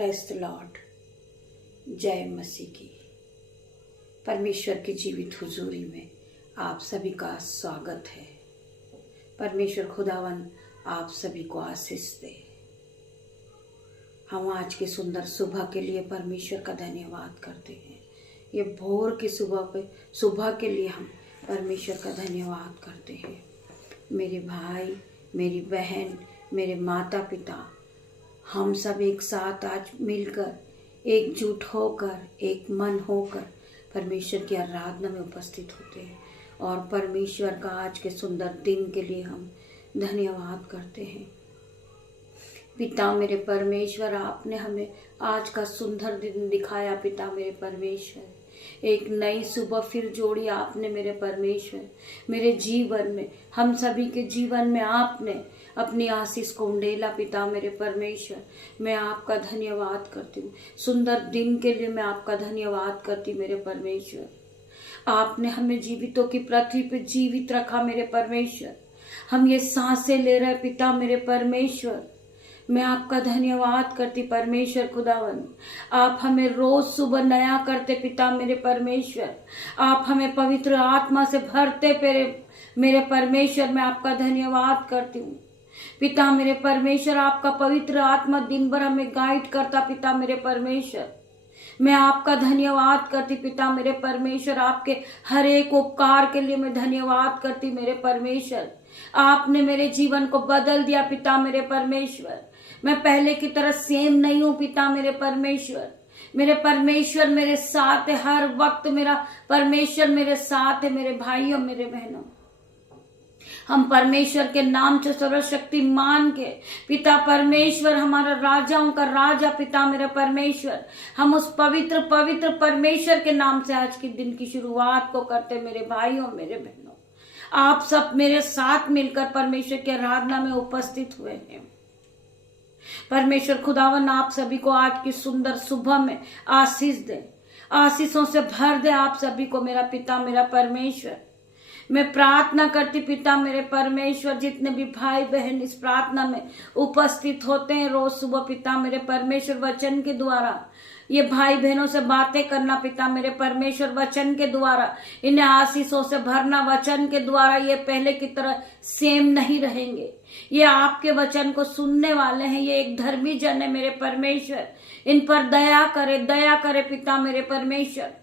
Praise the Lord. जय मसीह की। परमेश्वर की जीवित हुजूरी में आप सभी का स्वागत है। परमेश्वर खुदावन आप सभी को आशीष दे। हम आज की सुंदर सुबह के लिए परमेश्वर का धन्यवाद करते हैं। ये भोर की सुबह के लिए हम परमेश्वर का धन्यवाद करते हैं। मेरे भाई, मेरी बहन, मेरे माता पिता, हम सब एक साथ आज मिलकर एकजुट होकर एक मन होकर परमेश्वर की आराधना में उपस्थित होते हैं और परमेश्वर का आज के सुंदर दिन के लिए हम धन्यवाद करते हैं। पिता मेरे परमेश्वर, आपने हमें आज का सुंदर दिन दिखाया। पिता मेरे परमेश्वर, एक नई सुबह फिर जोड़ी आपने मेरे परमेश्वर। मेरे जीवन में, हम सभी के जीवन में आपने अपनी आशीष को उंडेला। पिता मेरे परमेश्वर, मैं आपका धन्यवाद करती हूँ। सुंदर दिन के लिए मैं आपका धन्यवाद करती मेरे परमेश्वर। आपने हमें जीवितों की पृथ्वी पे जीवित रखा मेरे परमेश्वर। हम ये सांसें ले रहे पिता मेरे परमेश्वर, मैं आपका धन्यवाद करती परमेश्वर खुदावन। आप हमें रोज सुबह नया करते पिता मेरे परमेश्वर। आप हमें पवित्र आत्मा से भरते मेरे परमेश्वर, मैं आपका धन्यवाद करती हूँ पिता मेरे परमेश्वर। आपका पवित्र आत्मा दिन भर हमें गाइड करता पिता मेरे परमेश्वर। मैं आपका धन्यवाद करती पिता मेरे परमेश्वर। आपके हर एक उपकार के लिए मैं धन्यवाद करती मेरे परमेश्वर। आपने मेरे जीवन को बदल दिया पिता मेरे परमेश्वर। मैं पहले की तरह सेम नहीं हूँ पिता मेरे परमेश्वर। मेरे परमेश्वर मेरे साथ है हर वक्त। मेरा परमेश्वर मेरे साथ है। मेरे भाइयों, मेरे बहनों, हम परमेश्वर के नाम से सर्वशक्तिमान के पिता परमेश्वर, हमारा राजाओं का राजा पिता मेरा परमेश्वर, हम उस पवित्र पवित्र परमेश्वर के नाम से आज के दिन की शुरुआत को करते। मेरे भाइयों, मेरे बहनों, आप सब मेरे साथ मिलकर परमेश्वर की आराधना में उपस्थित हुए हैं। परमेश्वर खुदावन आप सभी को आज की सुंदर सुबह में आशीष दे, आशीषों से भर दे आप सभी को मेरा पिता मेरा परमेश्वर। मैं प्रार्थना करती पिता मेरे परमेश्वर, जितने भी भाई बहन इस प्रार्थना में उपस्थित होते हैं रोज सुबह पिता मेरे परमेश्वर, वचन के द्वारा ये भाई बहनों से बातें करना पिता मेरे परमेश्वर, वचन के द्वारा इन्हें आशीषों से भरना, वचन के द्वारा ये पहले की तरह सेम नहीं रहेंगे। ये आपके वचन को सुनने वाले हैं। ये एक धर्मी जन है मेरे परमेश्वर। इन पर दया करे पिता मेरे परमेश्वर।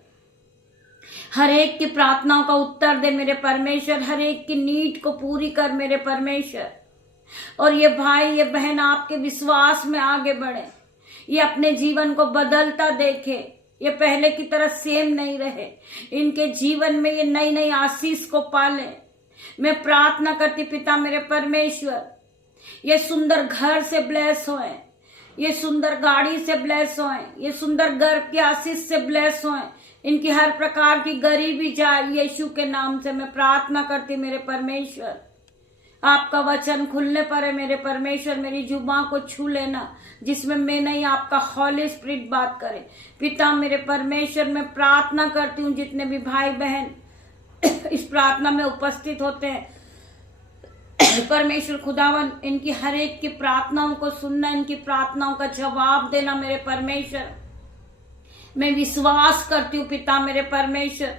हर एक की प्रार्थनाओं का उत्तर दे मेरे परमेश्वर। हर एक की नीड को पूरी कर मेरे परमेश्वर। और ये भाई, ये बहन आपके विश्वास में आगे बढ़े, ये अपने जीवन को बदलता देखे, ये पहले की तरह सेम नहीं रहे, इनके जीवन में ये नई नई आशीष को पाले। मैं प्रार्थना करती पिता मेरे परमेश्वर, ये सुंदर घर से ब्लेस होए, ये सुंदर गाड़ी से ब्लेस होए, ये सुंदर गर्भ की आशीष से ब्लेस होए, इनकी हर प्रकार की गरीबी जाए यीशु के नाम से मैं प्रार्थना करती मेरे परमेश्वर। आपका वचन खुलने पर है मेरे परमेश्वर। मेरी जुबान को छू लेना जिसमें मैं नहीं, आपका हॉली स्पिरिट बात करे पिता मेरे परमेश्वर। मैं प्रार्थना करती हूँ जितने भी भाई बहन इस प्रार्थना में उपस्थित होते हैं परमेश्वर खुदावन, इनकी हर एक की प्रार्थनाओं को सुनना, इनकी प्रार्थनाओं का जवाब देना मेरे परमेश्वर। मैं विश्वास करती हूँ पिता मेरे परमेश्वर।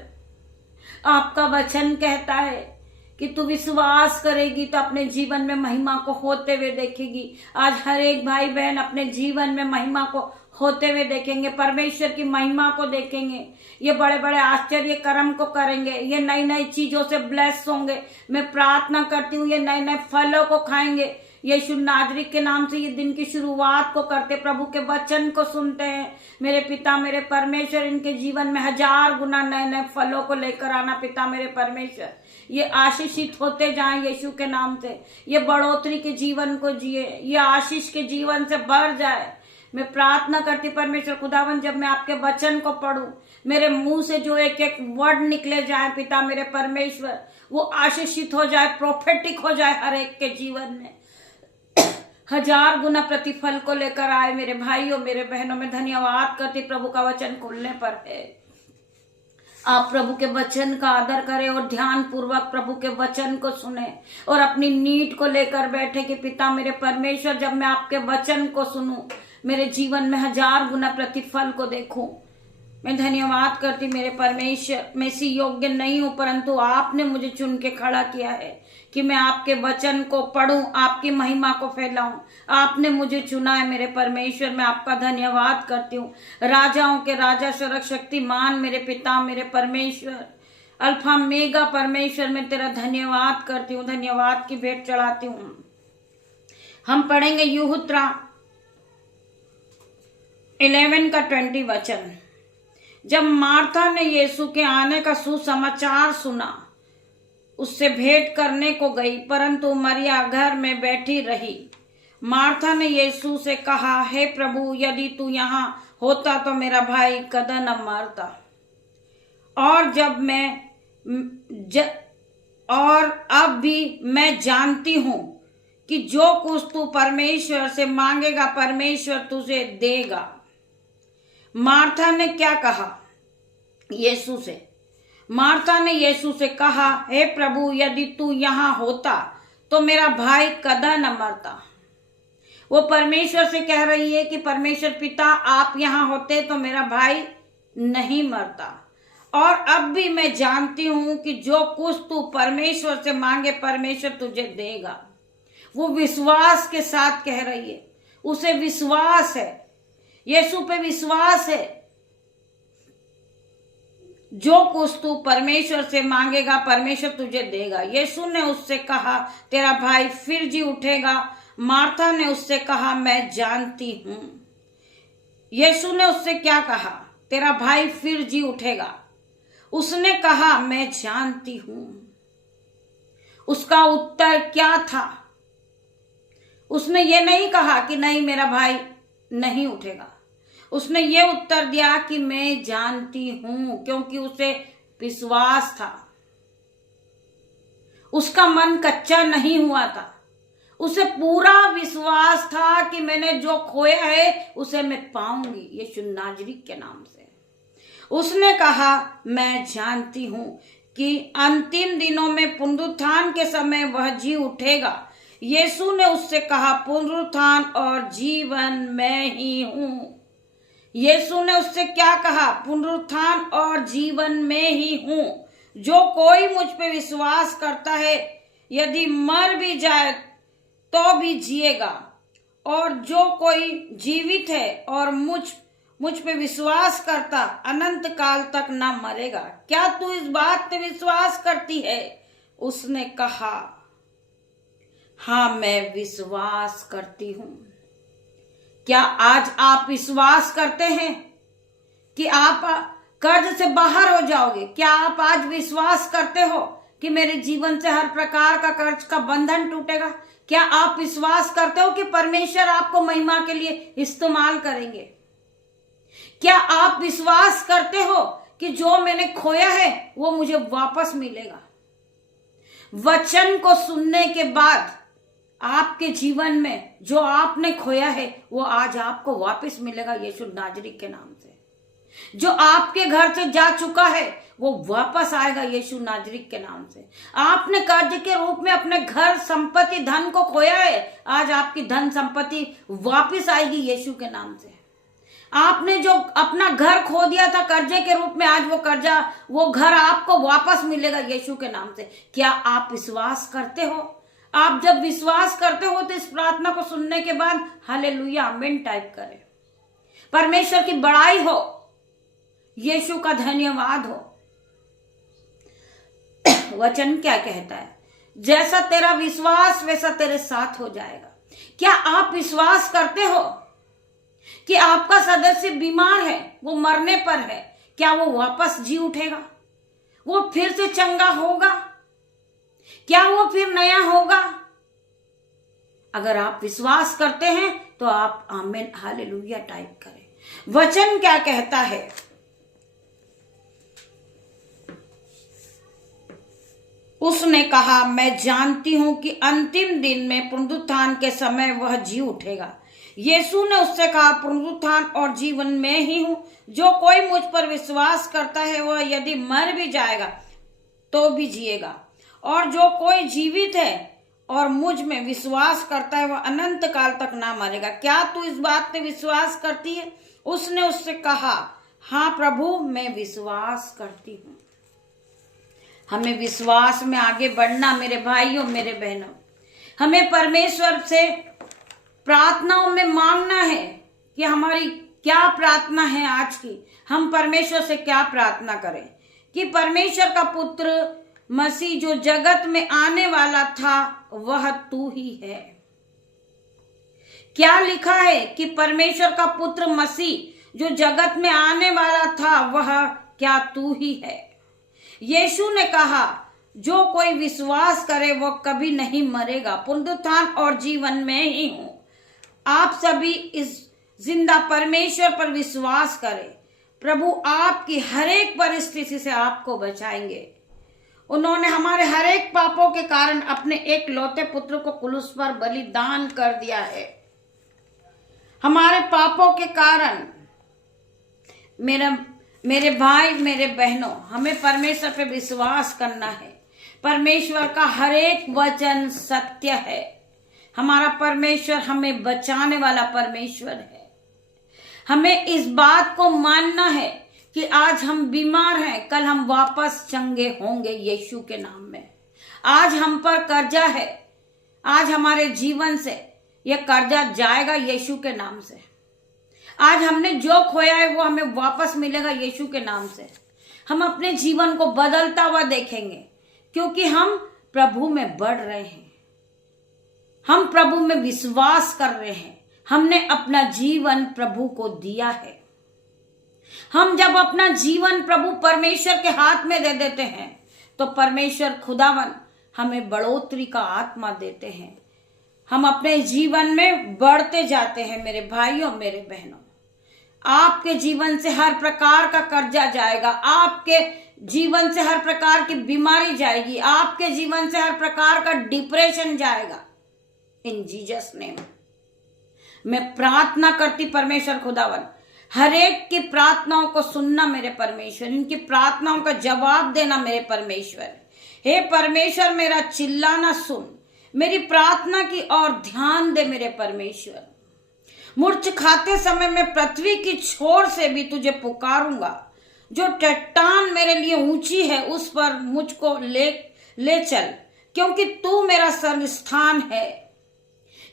आपका वचन कहता है कि तू विश्वास करेगी तो अपने जीवन में महिमा को होते हुए देखेगी। आज हर एक भाई बहन अपने जीवन में महिमा को होते हुए देखेंगे, परमेश्वर की महिमा को देखेंगे। ये बड़े बड़े आश्चर्य कर्म को करेंगे, ये नई नई चीजों से ब्लेस होंगे। मैं प्रार्थना करती हूँ ये नए नए फलों को खाएंगे। यीशु नाजरीत के नाम से ये दिन की शुरुआत को करते, प्रभु के वचन को सुनते हैं मेरे पिता मेरे परमेश्वर। इनके जीवन में 1000 गुना नए नए फलों को लेकर आना पिता मेरे परमेश्वर। ये आशीषित होते जाएं यीशु के नाम से। ये बढ़ोतरी के जीवन को जिए, ये आशीष के जीवन से भर जाए। मैं प्रार्थना करती परमेश्वर खुदावन, जब मैं आपके वचन को पढ़ूं, मेरे मुंह से जो एक एक वर्ड निकले जाए पिता मेरे परमेश्वर, वो आशीषित हो जाए, प्रोफेटिक हो जाए हर एक के जीवन में, 1000 गुना प्रतिफल को लेकर आए। मेरे भाइयों, मेरे बहनों, में धन्यवाद करती प्रभु का वचन खुलने पर है। आप प्रभु के वचन का आदर करें और ध्यान पूर्वक प्रभु के वचन को सुने और अपनी नीड को लेकर बैठे कि पिता मेरे परमेश्वर, जब मैं आपके वचन को सुनूं, मेरे जीवन में 1000 गुना प्रतिफल को देखूं। मैं धन्यवाद करती मेरे परमेश्वर, मैं इसी योग्य नहीं हूं, परंतु आपने मुझे चुन के खड़ा किया है कि मैं आपके वचन को पढूं, आपकी महिमा को फैलाऊं। आपने मुझे चुना है मेरे परमेश्वर, मैं आपका धन्यवाद करती हूँ। राजाओं के राजा, सर्वशक्तिमान मेरे पिता, मेरे परमेश्वर, अल्फा मेगा परमेश्वर, मैं तेरा धन्यवाद करती हूँ, धन्यवाद की भेंट चढ़ाती हूँ। हम पढ़ेंगे यूहुत्रा 11 का 20 वचन। जब मार्था ने यीशु के आने का सुसमाचार सुना, उससे भेंट करने को गई, परंतु मरिया घर में बैठी रही। मार्था ने यीशु से कहा, हे प्रभु, यदि तू यहाँ होता तो मेरा भाई कदा न मरता। और अब भी मैं जानती हूं कि जो कुछ तू परमेश्वर से मांगेगा परमेश्वर तुझे देगा। मार्था ने क्या कहा यीशु से? मार्था ने यीशु से कहा, हे प्रभु, यदि तू यहाँ होता तो मेरा भाई कदा न मरता। वो परमेश्वर से कह रही है कि परमेश्वर पिता, आप यहाँ होते तो मेरा भाई नहीं मरता। और अब भी मैं जानती हूं कि जो कुछ तू परमेश्वर से मांगे परमेश्वर तुझे देगा। वो विश्वास के साथ कह रही है, उसे विश्वास है, यीशु पे विश्वास है। जो कुछ तू परमेश्वर से मांगेगा परमेश्वर तुझे देगा। यीशु ने उससे कहा, तेरा भाई फिर जी उठेगा। मार्था ने उससे कहा, मैं जानती हूं। यीशु ने उससे क्या कहा? तेरा भाई फिर जी उठेगा। उसने कहा, मैं जानती हूं। उसका उत्तर क्या था? उसने ये नहीं कहा कि नहीं मेरा भाई नहीं उठेगा। उसने ये उत्तर दिया कि मैं जानती हूं, क्योंकि उसे विश्वास था। उसका मन कच्चा नहीं हुआ था, उसे पूरा विश्वास था कि मैंने जो खोया है उसे मैं पाऊंगी यीशु नाजरी के नाम से। उसने कहा, मैं जानती हूं कि अंतिम दिनों में पुनरुत्थान के समय वह जी उठेगा। यीशु ने उससे कहा, पुनरुत्थान और जीवन मैं ही हूं। यीशु ने उससे क्या कहा? पुनरुत्थान और जीवन में ही हूं। जो कोई मुझ पे विश्वास करता है, यदि मर भी जाए तो भी जिएगा। और जो कोई जीवित है और मुझ पे विश्वास करता अनंत काल तक न मरेगा। क्या तू इस बात पे विश्वास करती है? उसने कहा, हाँ मैं विश्वास करती हूं। क्या आज आप विश्वास करते हैं कि आप कर्ज से बाहर हो जाओगे? क्या आप आज विश्वास करते हो कि मेरे जीवन से हर प्रकार का कर्ज का बंधन टूटेगा? क्या आप विश्वास करते हो कि परमेश्वर आपको महिमा के लिए इस्तेमाल करेंगे? क्या आप विश्वास करते हो कि जो मैंने खोया है वो मुझे वापस मिलेगा? वचन को सुनने के बाद आपके जीवन में जो आपने खोया है वो आज आपको वापस मिलेगा यीशु नाजरी के नाम से। जो आपके घर से जा चुका है वो वापस आएगा यीशु नाजरी के नाम से। आपने कर्ज के रूप में अपने घर, संपत्ति, धन को खोया है, आज आपकी धन संपत्ति वापस आएगी यीशु के नाम से। आपने जो अपना घर खो दिया था कर्जे के रूप में, आज वो घर आपको वापस मिलेगा यीशु के नाम से। क्या आप विश्वास करते हो? आप जब विश्वास करते हो तो इस प्रार्थना को सुनने के बाद हालेलुया आमीन टाइप करें। परमेश्वर की बड़ाई हो, यीशु का धन्यवाद हो। वचन क्या कहता है? जैसा तेरा विश्वास वैसा तेरे साथ हो जाएगा। क्या आप विश्वास करते हो कि आपका सदस्य बीमार है, वो मरने पर है, क्या वो वापस जी उठेगा? वो फिर से चंगा होगा? क्या वो फिर नया होगा? अगर आप विश्वास करते हैं तो आप आमीन हालेलुया टाइप करें। वचन क्या कहता है? उसने कहा, मैं जानती हूं कि अंतिम दिन में पुनरुत्थान के समय वह जी उठेगा। यीशु ने उससे कहा, पुनरुत्थान और जीवन में ही हूं। जो कोई मुझ पर विश्वास करता है वह यदि मर भी जाएगा तो भी जिएगा। और जो कोई जीवित है और मुझ में विश्वास करता है वह अनंत काल तक ना मरेगा। क्या तू इस बात पे विश्वास करती है? उसने उससे कहा, हाँ प्रभु, मैं विश्वास करती हूँ। हमें विश्वास में आगे बढ़ना मेरे भाइयों, मेरे बहनों। हमें परमेश्वर से प्रार्थनाओं में मांगना है कि हमारी क्या प्रार्थना है आज की। हम परमेश्वर से क्या प्रार्थना करें कि परमेश्वर का पुत्र मसीह जो जगत में आने वाला था वह तू ही है। क्या लिखा है कि परमेश्वर का पुत्र मसीह जो जगत में आने वाला था वह क्या तू ही है। यीशु ने कहा, जो कोई विश्वास करे वो कभी नहीं मरेगा, पुनरुत्थान और जीवन में ही हूं। आप सभी इस जिंदा परमेश्वर पर विश्वास करें। प्रभु आपकी हर एक परिस्थिति से आपको बचाएंगे। उन्होंने हमारे हर एक पापों के कारण अपने एक लौते पुत्र को क्रूस पर बलिदान कर दिया है। हमारे पापों के कारण मेरे भाई, मेरे बहनों, हमें परमेश्वर पे विश्वास करना है। परमेश्वर का हर एक वचन सत्य है। हमारा परमेश्वर हमें बचाने वाला परमेश्वर है। हमें इस बात को मानना है कि आज हम बीमार हैं, कल हम वापस चंगे होंगे यीशु के नाम में। आज हम पर कर्जा है, आज हमारे जीवन से यह कर्जा जाएगा यीशु के नाम से। आज हमने जो खोया है वो हमें वापस मिलेगा यीशु के नाम से। हम अपने जीवन को बदलता हुआ देखेंगे क्योंकि हम प्रभु में बढ़ रहे हैं। हम प्रभु में विश्वास कर रहे हैं। हमने अपना जीवन प्रभु को दिया है। हम जब अपना जीवन प्रभु परमेश्वर के हाथ में दे देते हैं तो परमेश्वर खुदावन हमें बढ़ोतरी का आत्मा देते हैं। हम अपने जीवन में बढ़ते जाते हैं। मेरे भाइयों, मेरे बहनों, आपके जीवन से हर प्रकार का कर्जा जाएगा। आपके जीवन से हर प्रकार की बीमारी जाएगी। आपके जीवन से हर प्रकार का डिप्रेशन जाएगा। इन जीसस नेम मैं प्रार्थना करती परमेश्वर खुदावन, हर एक की प्रार्थनाओं को सुनना मेरे परमेश्वर, इनकी प्रार्थनाओं का जवाब देना मेरे परमेश्वर। हे परमेश्वर, मेरा चिल्लाना सुन, मेरी प्रार्थना की ओर ध्यान दे मेरे परमेश्वर। मूर्छ खाते समय मैं पृथ्वी की छोर से भी तुझे पुकारूंगा। जो चट्टान मेरे लिए ऊंची है उस पर मुझको ले चल, क्योंकि तू मेरा सर्वस्थान है।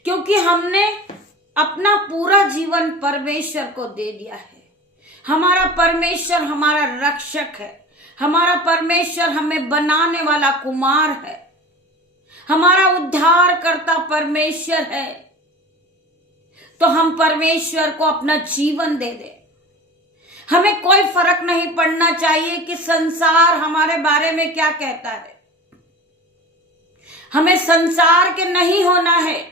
क्योंकि हमने अपना पूरा जीवन परमेश्वर को दे दिया है। हमारा परमेश्वर हमारा रक्षक है। हमारा परमेश्वर हमें बनाने वाला कुमार है। हमारा उद्धार करता परमेश्वर है। तो हम परमेश्वर को अपना जीवन दे दे। हमें कोई फर्क नहीं पड़ना चाहिए कि संसार हमारे बारे में क्या कहता है। हमें संसार के नहीं होना है,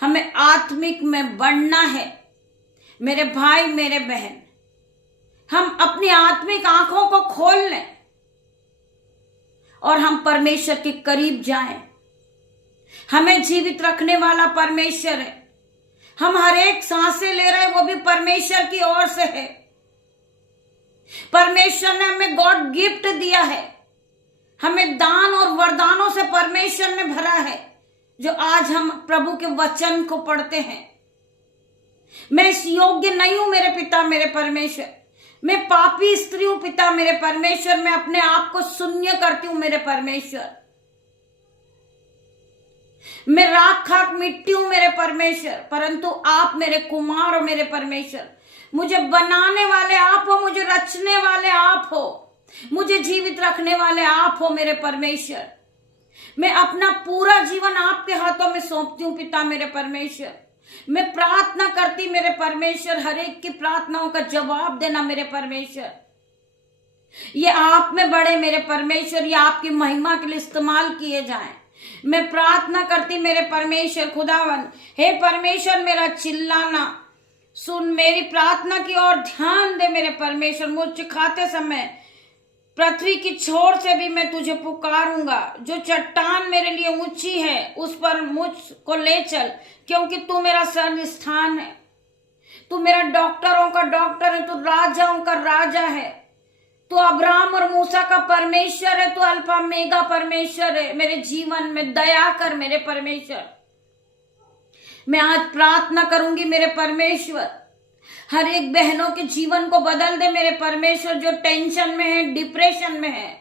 हमें आत्मिक में बढ़ना है। मेरे भाई, मेरे बहन, हम अपनी आत्मिक आंखों को खोल लें और हम परमेश्वर के करीब जाएं। हमें जीवित रखने वाला परमेश्वर है। हम हर एक सांसें ले रहे हैं वो भी परमेश्वर की ओर से है। परमेश्वर ने हमें गॉड गिफ्ट दिया है। हमें दान और वरदानों से परमेश्वर ने भरा है, जो आज हम प्रभु के वचन को पढ़ते हैं। मैं इस योग्य नहीं हूं मेरे पिता, मेरे परमेश्वर। मैं पापी स्त्री हूं पिता, मेरे परमेश्वर। मैं अपने आप को शून्य करती हूं मेरे परमेश्वर। मैं राख खाक मिट्टी हूं मेरे परमेश्वर, परंतु आप मेरे कुमार हो मेरे परमेश्वर। मुझे बनाने वाले आप हो, मुझे रचने वाले आप हो, मुझे जीवित रखने वाले आप हो मेरे परमेश्वर। मैं अपना पूरा जीवन आपके हाथों में सौंपती हूँ पिता मेरे परमेश्वर। मैं प्रार्थना करती मेरे परमेश्वर, हर एक की प्रार्थनाओं का जवाब देना मेरे परमेश्वर। ये आप में बढ़े मेरे परमेश्वर, ये आपकी महिमा के लिए इस्तेमाल किए जाएं। मैं प्रार्थना करती मेरे परमेश्वर खुदावन, हे परमेश्वर मेरा चिल्लाना सुन, मेरी प्रार्थना की ओर ध्यान दे मेरे परमेश्वर। मुझे खाते समय पृथ्वी की छोर से भी मैं तुझे पुकारूंगा। जो चट्टान मेरे लिए ऊंची है उस पर मुझको ले चल, क्योंकि तू मेरा सर्वस्थान है। तू मेरा डॉक्टरों का डॉक्टर है, तू राजाओं का राजा है। तो अब्राहम और मूसा का परमेश्वर है, तो अल्फा मेगा परमेश्वर है। मेरे जीवन में दया कर मेरे परमेश्वर। मैं आज प्रार्थना करूंगी मेरे परमेश्वर, हर एक बहनों के जीवन को बदल दे मेरे परमेश्वर, जो टेंशन में है, डिप्रेशन में है,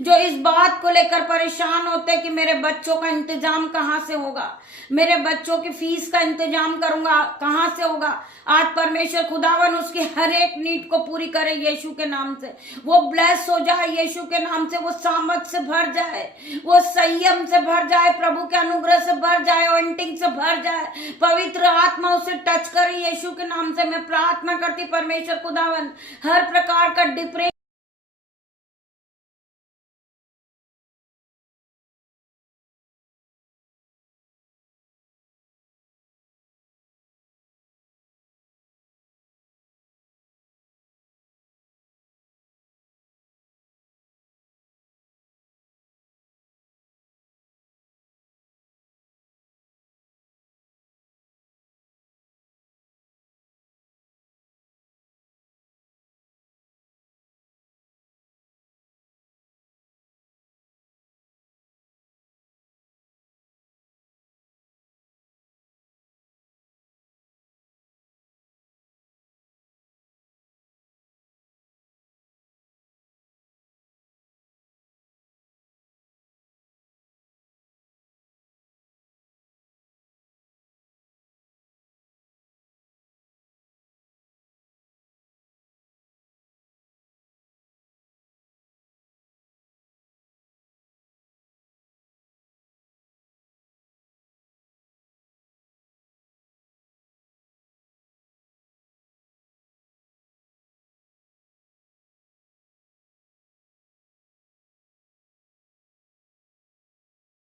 जो इस बात को लेकर परेशान होते कि मेरे बच्चों का इंतजाम कहां से होगा, मेरे बच्चों की फीस का इंतजाम करूंगा कहां से होगा। आज परमेश्वर खुदावन उसकी हर एक नीड को पूरी करे यीशु के नाम से। वो ब्लेस हो जाए यीशु के नाम से, वो सामर्थ से भर जाए, वो संयम से भर जाए, प्रभु के अनुग्रह से भर जाए, ऑइंटिंग से भर जाए, पवित्र आत्मा उसे टच करे यीशु के नाम से। मैं प्रार्थना करती परमेश्वर खुदावन, हर प्रकार का डिप्रेशन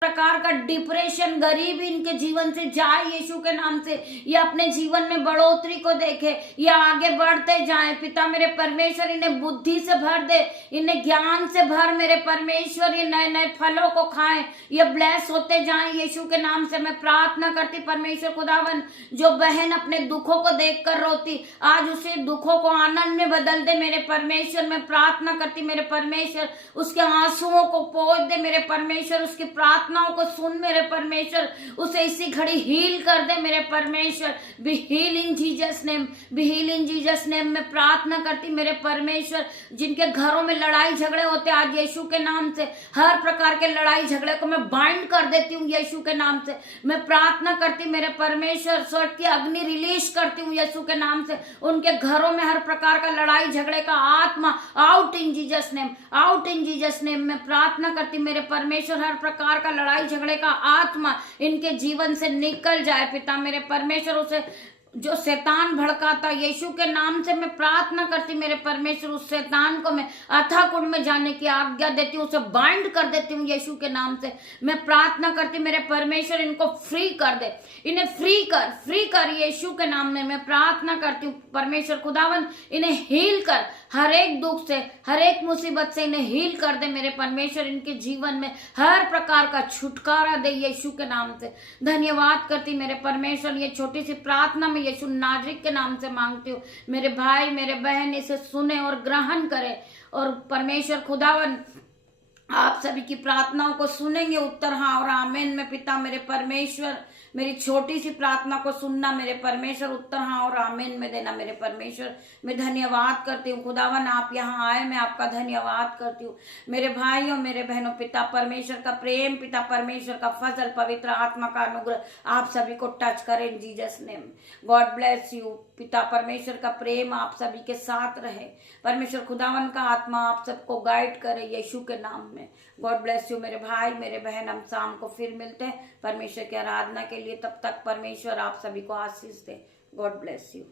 प्रकार का डिप्रेशन, गरीबी इनके जीवन से जाए यीशु के नाम से। ये अपने जीवन में बढ़ोतरी को देखे, ये आगे बढ़ते जाएं। पिता मेरे परमेश्वर, इन्हें बुद्धि से भर दे, इन्हें ज्ञान से भर मेरे परमेश्वर। ये नए नए फलों को खाएं, ये ब्लेस होते जाएं यीशु के नाम से। मैं प्रार्थना करती परमेश्वर खुदावन, जो बहन अपने दुखों को देखकर रोती, आज उसे दुखों को आनंद में बदल दे मेरे परमेश्वर। मैं प्रार्थना करती मेरे परमेश्वर, उसके आंसुओं को पोंछ दे मेरे परमेश्वर, उसकी प्रार्थनाओं को सुन मेरे परमेश्वर, उसे इसी घड़ी हील कर दे मेरे परमेश्वर। Be heal in Jesus name, be heal in Jesus name. मैं प्रार्थना करती मेरे परमेश्वर, जिनके घरों में लड़ाई झगड़े होते, आज यीशु के नाम से हर प्रकार के लड़ाई झगड़े को मैं बाइंड कर देती हूँ यीशु के नाम से। मैं प्रार्थना करती मेरे परमेश्वर, स्वर्ग की अग्नि रिलीज करती हूँ यीशु के नाम से। उनके घरों में हर प्रकार का लड़ाई झगड़े का आत्मा out in Jesus name, out in Jesus name. मैं प्रार्थना करती मेरे परमेश्वर, हर प्रकार का लड़ाई झगड़े का आत्मा इनके जीवन से निकल जाए पिता मेरे परमेश्वर। उसे जो शैतान भड़काता, यीशु के नाम से मैं प्रार्थना करती मेरे परमेश्वर, उस शैतान को मैं अथाह कुंड में जाने की आज्ञा देती हूँ, उसे बाइंड कर देती हूँ यीशु के नाम से। मैं प्रार्थना करती मेरे परमेश्वर, इनको फ्री कर दे, इन्हें फ्री कर यीशु के नाम में। मैं प्रार्थना करती हूँ परमेश्वर खुदावन, इन्हें हील कर, हर एक दुख से, हर एक मुसीबत से इन्हें हील कर दे मेरे परमेश्वर। इनके जीवन में हर प्रकार का छुटकारा दे यीशु के नाम से। धन्यवाद करती मेरे परमेश्वर, ये छोटी सी प्रार्थना में यीशु नाजरीक के नाम से मांगती हूँ। मेरे भाई मेरे बहन इसे सुने और ग्रहण करे, और परमेश्वर खुदावन आप सभी की प्रार्थनाओं को सुनेंगे, उत्तर हाँ और आमीन में। पिता मेरे परमेश्वर, मेरी छोटी सी प्रार्थना को सुनना मेरे परमेश्वर, उत्तर हाँ और आमीन में देना मेरे परमेश्वर। मैं धन्यवाद करती हूँ खुदावन, आप यहाँ आए, मैं आपका धन्यवाद करती हूँ। मेरे भाइयों मेरे बहनों, पिता परमेश्वर का प्रेम, पिता परमेश्वर का फजल, पवित्र आत्मा का अनुग्रह आप सभी को टच करे इन Jesus name. God bless you. पिता परमेश्वर का प्रेम आप सभी के साथ रहे, परमेश्वर खुदावन का आत्मा आप सबको गाइड करे यीशु के नाम में। गॉड ब्लेस यू मेरे भाई मेरे बहन। हम शाम को फिर मिलते हैं परमेश्वर की आराधना के लिए, तब तक परमेश्वर आप सभी को आशीष दे। God bless you.